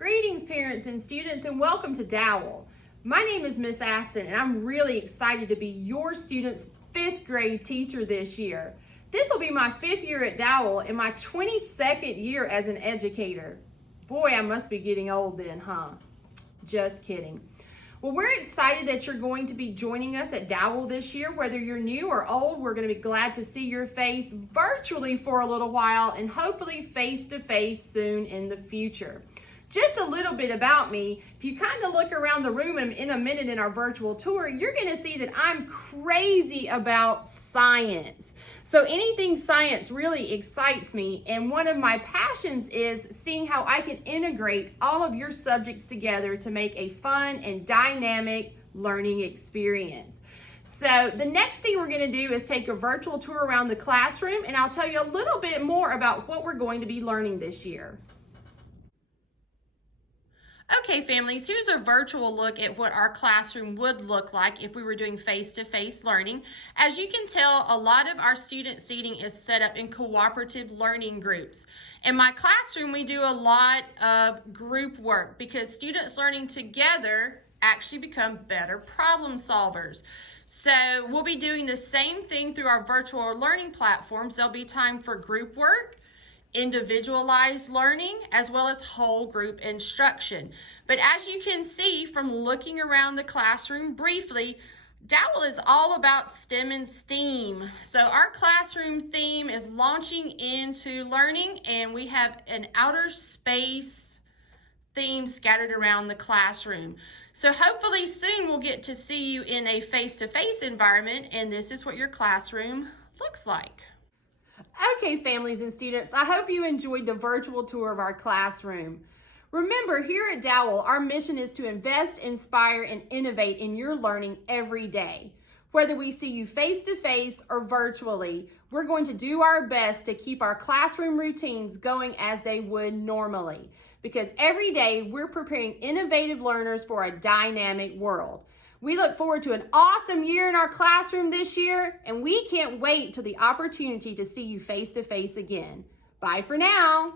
Greetings, parents and students, and welcome to Dowell. My name is Miss Aston, and I'm really excited to be your student's 5th grade teacher this year. This will be my 5th year at Dowell and my 22nd year as an educator. Boy, I must be getting old then, huh? Just kidding. Well, we're excited that you're going to be joining us at Dowell this year. Whether you're new or old, we're going to be glad to see your face virtually for a little while and hopefully face-to-face soon in the future. Just a little bit about me. If you kind of look around the room in a minute in our virtual tour, you're going to see that I'm crazy about science. So anything science really excites me, and one of my passions is seeing how I can integrate all of your subjects together to make a fun and dynamic learning experience. So the next thing we're going to do is take a virtual tour around the classroom, and I'll tell you a little bit more about what we're going to be learning this year. Okay, families, here's a virtual look at what our classroom would look like if we were doing face-to-face learning. As you can tell, a lot of our student seating is set up in cooperative learning groups. In my classroom, we do a lot of group work because students learning together actually become better problem solvers. So we'll be doing the same thing through our virtual learning platforms. There'll be time for group work, individualized learning, as well as whole group instruction. But as you can see from looking around the classroom briefly, Dowell is all about STEM and STEAM. So our classroom theme is launching into learning, and we have an outer space theme scattered around the classroom. So hopefully soon we'll get to see you in a face-to-face environment, and this is what your classroom looks like. Okay, families and students, I hope you enjoyed the virtual tour of our classroom. Remember, here at Dowell, our mission is to invest, inspire, and innovate in your learning every day. Whether we see you face-to-face or virtually, we're going to do our best to keep our classroom routines going as they would normally, because every day we're preparing innovative learners for a dynamic world. We look forward to an awesome year in our classroom this year, and we can't wait till the opportunity to see you face to face again. Bye for now.